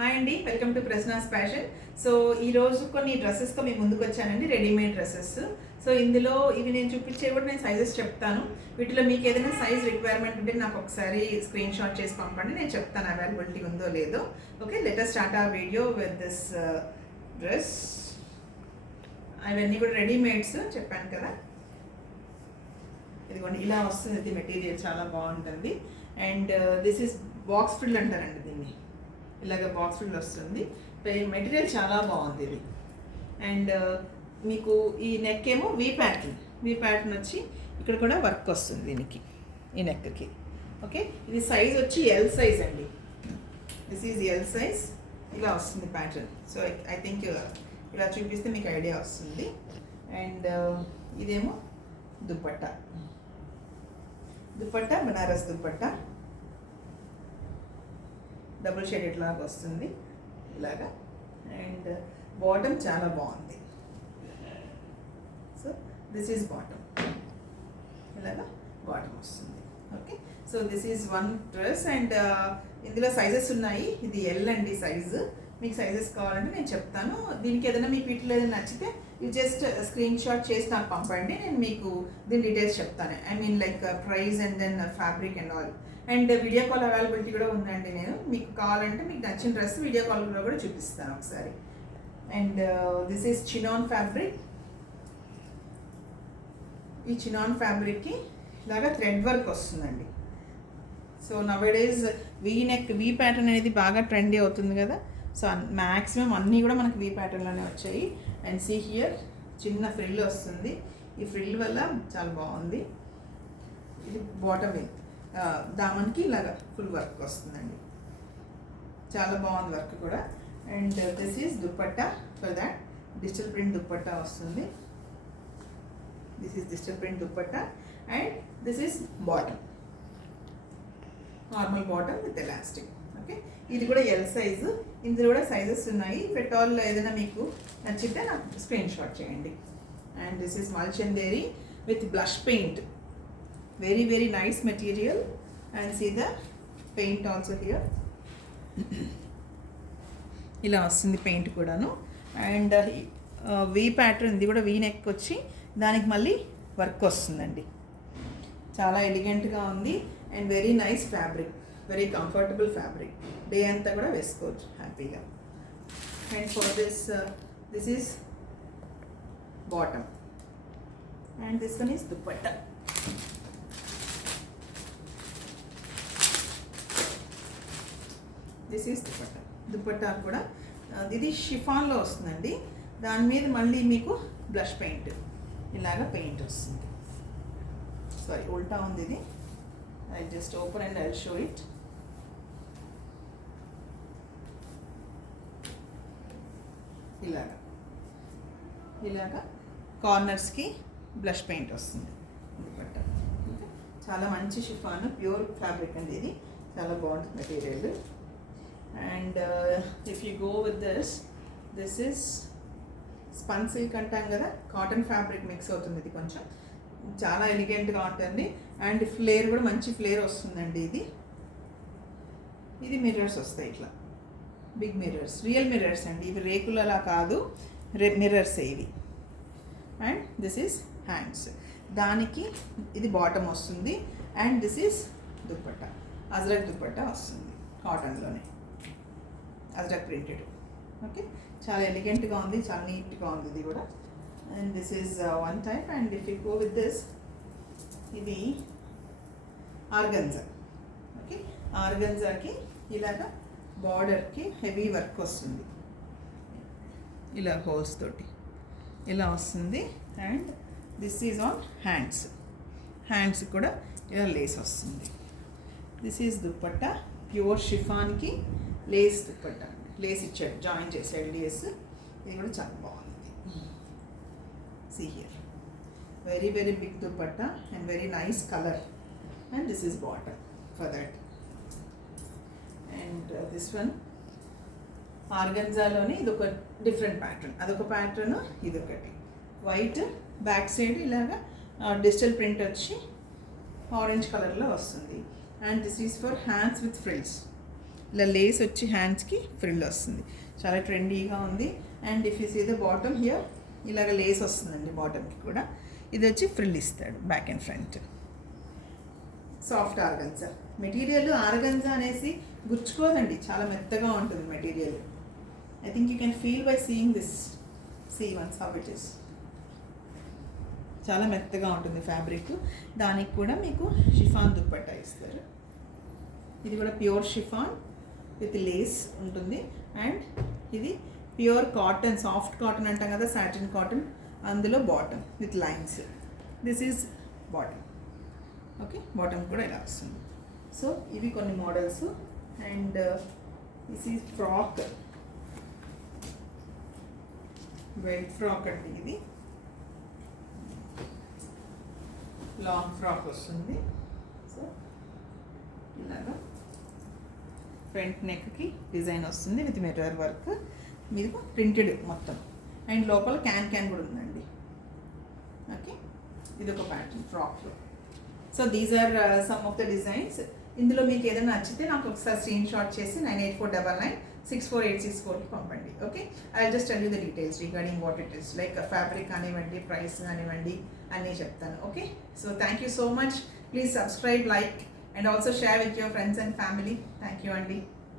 Hi అండి, welcome to Prashna's fashion. So ఈరోజు కొన్ని డ్రెస్సెస్తో మీ ముందుకు వచ్చానండి, రెడీమేడ్ డ్రెస్సెస్. సో ఇందులో ఇవి నేను చూపించే కూడా నేను సైజెస్ చెప్తాను. వీటిలో మీకు ఏదైనా సైజ్ రిక్వైర్మెంట్ ఉంటే నాకు ఒకసారి స్క్రీన్ షాట్ చేసి పంపండి, నేను చెప్తాను అవైలబిలిటీ ఉందో లేదో. Okay, let us start our video with this dress. అవన్నీ కూడా రెడీమేడ్స్ చెప్పాను కదా. ఇదిగోండి ఇలా వస్తుంది, ఇది మెటీరియల్ చాలా బాగుంటుంది. And this is box frill అంటారండి దీన్ని. ఇలాగ బాక్స్ ఫ్రిల్ వస్తుంది, మెటీరియల్ చాలా బాగుంది ఇది. అండ్ మీకు ఈ నెక్ ఏమో వీ ప్యాటర్న్ వచ్చి ఇక్కడ కూడా వర్క్ వస్తుంది దీనికి, ఈ నెక్కి. ఓకే, ఇది సైజ్ వచ్చి ఎల్ సైజ్ అండి. This is L size. ఇలా వస్తుంది ప్యాటర్న్. సో ఐ థింక్ ఇలా చూపిస్తే మీకు ఐడియా వస్తుంది. అండ్ ఇదేమో దుపట్టా బనారస్ దుపట్టా, డబుల్ షేడెడ్ లాగా వస్తుంది ఇలాగా. అండ్ బాటమ్ చాలా బాగుంది. సో దిస్ ఈజ్ బాటమ్, ఇలాగా బాటమ్ వస్తుంది. Okay, so this is one dress. And ఇందులో సైజెస్ ఉన్నాయి. ఇది ఎల్ అండి సైజు. మీకు సైజెస్ కావాలంటే నేను చెప్తాను. దీనికి ఏదైనా మీకు వీటిలో ఏదైనా నచ్చితే ఇవి జస్ట్ స్క్రీన్ షాట్ చేసి నాకు పంపండి, నేను మీకు దీని డీటెయిల్స్ చెప్తాను. I mean like price and then fabric and all. And video call availability కూడా ఉందండి. నేను మీకు కావాలంటే మీకు నచ్చిన డ్రెస్ వీడియో కాల్లో కూడా చూపిస్తాను ఒకసారి. And this is chinon fabric. ఈ చినాన్ ఫ్యాబ్రిక్కి ఇలాగా థ్రెడ్ వర్క్ వస్తుందండి. సో నవేడేస్ వీ ప్యాటర్న్ అనేది బాగా ట్రెండీ అవుతుంది కదా. సో మ్యాక్సిమం అన్నీ కూడా మనకి వీ ప్యాటర్న్లోనే వచ్చాయి. అండ్ సీ హియర్ చిన్న ఫ్రిల్ వస్తుంది. ఈ ఫ్రిల్ వల్ల చాలా బాగుంది. ఇది బాటమ్ దామన్కి ఇలాగా ఫుల్ వర్క్ వస్తుందండి, చాలా బాగుంది వర్క్ కూడా. And this is dupatta. For that digital print dupatta వస్తుంది. This is digital print dupatta. And this is bottom, normal bottom with elastic. Okay, ఇది కూడా ఎల్ సైజు. ఇందులో కూడా సైజెస్ ఉన్నాయి. పెట్రోల్ ఏదైనా మీకు నచ్చితే నాకు స్క్రీన్ షాట్ చేయండి. అండ్ దిస్ ఈజ్ మల్చందేరి with blush paint. Very very nice material. And see the paint also here. ఇలా వస్తుంది పెయింట్ కూడాను. అండ్ వీ ప్యాటర్న్, ఇది కూడా వీ నెక్ వచ్చి దానికి మళ్ళీ వర్క్ వస్తుందండి. చాలా ఎలిగెంట్గా ఉంది. And very nice fabric, very comfortable fabric. Day అంతా కూడా వేసుకోవచ్చు హ్యాపీగా. And for this is bottom. And this one is dupatta. This is dupatta కూడా ఇది షిఫాన్లో వస్తుందండి. దాని మీద మళ్ళీ మీకు బ్లష్ పెయింట్, ఇలాగ పెయింట్ వస్తుంది. సారీ, ఉల్టా ఉంది ఇది. I just open and I show it. ఇలాగా కార్నర్స్కి బ్లష్ పెయింట్ వస్తుంది దుపట్టా. చాలా మంచి షిఫాన్, ప్యూర్ ఫ్యాబ్రిక్ అండి ఇది. చాలా బాగుంటుంది material. And if you go with this is spun silk అంటాం కదా, కాటన్ ఫ్యాబ్రిక్ మిక్స్ అవుతుంది ఇది. కొంచెం చాలా ఎలిగెంట్గా ఉంటుంది. అండ్ ఫ్లేర్ కూడా మంచి ఫ్లేర్ వస్తుందండి. ఇది మిర్రర్స్ వస్తాయి, ఇట్లా బిగ్ మిర్రర్స్, రియల్ మిర్రర్స్ అండి ఇవి, రేకులలా కాదు, మిర్రర్స్ ఇవి. And this is hands. దానికి ఇది బాటమ్ వస్తుంది. And this is dupatta, ajrak dupatta వస్తుంది, కాటన్లోనే అజ్రక్ ప్రింటెడ్. ఓకే, చాలా ఎలిగెంట్గా ఉంది, చాలా నీట్గా ఉంది ఇది కూడా. And this is one type. And if you go with this, ఇది ఆర్గన్జా. ఓకే, ఆర్గన్జాకి ఇలాగా బార్డర్కి హెవీ వర్క్ వస్తుంది, ఇలా హోల్స్ తోటి ఇలా వస్తుంది. And this is on hands కూడా ఇలా లేస్ వస్తుంది. దిస్ ఈజ్ దుపట్టా, ప్యూర్ షిఫాన్కి లేస్ దుపట్టా, లేస్ ఇచ్చాడు, జాయిన్ చేసాడు లేస్. ఇది కూడా చాలా బాగుంది. See here very very big dupatta and very nice colour. And this is bottom for that. And this one ఆర్గన్జాలోని ఇదొక డిఫరెంట్ ప్యాటర్న్, అదొక ప్యాటర్న్, ఇదొకటి. వైట్ బ్యాక్ సైడ్ ఇలాగా డిజిటల్ ప్రింట్ వచ్చి ఆరెంజ్ కలర్లో వస్తుంది. And this is for hands with frills. ఇలా lace వచ్చి హ్యాండ్స్కి ఫ్రిల్ వస్తుంది, చాలా ట్రెండీగా ఉంది. And if you see the bottom here ఇలాగ లేస్ వస్తుందండి బాటమ్కి కూడా. ఇది వచ్చి ఫ్రిల్ ఇస్తాడు back and front. Soft organza material. Organza అనేసి గుచ్చుకోదండి, చాలా మెత్తగా ఉంటుంది material. I think you can feel by seeing this. See once how it is. చాలా మెత్తగా ఉంటుంది ఫ్యాబ్రిక్. దానికి కూడా మీకు షిఫాన్ దుప్పట్టా ఇస్తారు. ఇది కూడా ప్యూర్ షిఫాన్ విత్ లేస్ ఉంటుంది. అండ్ ఇది ప్యూర్ కాటన్, సాఫ్ట్ కాటన్ అంటాం కదా, సాటిన్ కాటన్, అందులో bottom with lines. This is bottom. Okay, bottom కూడా ఇలా వస్తుంది. సో ఇవి కొన్ని models. And this is frock, white frock అండి. ఇది లాంగ్ ఫ్రాక్ వస్తుంది. సో ఇలాగా ఫ్రంట్ నెక్కి డిజైన్ వస్తుంది విత్ మిర్రర్ వర్క్, మీద ప్రింటెడ్ మొత్తం. అండ్ లోపల క్యాన్ కూడా ఉందండి. ఓకే, ఇది ఒక ప్యాటర్న్ ఫ్రాక్లో. So these are some of the designs. ఇందులో మీకు ఏదైనా నచ్చితే నాకు ఒకసారి స్క్రీన్ షాట్ చేసి 9849964864కి పంపండి. Okay, I will just tell you the details regarding what it is, like fabric కానివ్వండి, ప్రైస్ కానివ్వండి, అన్నీ చెప్తాను. Okay, so thank you so much. Please subscribe, like, and also share with your friends and family. Thank you, Andy.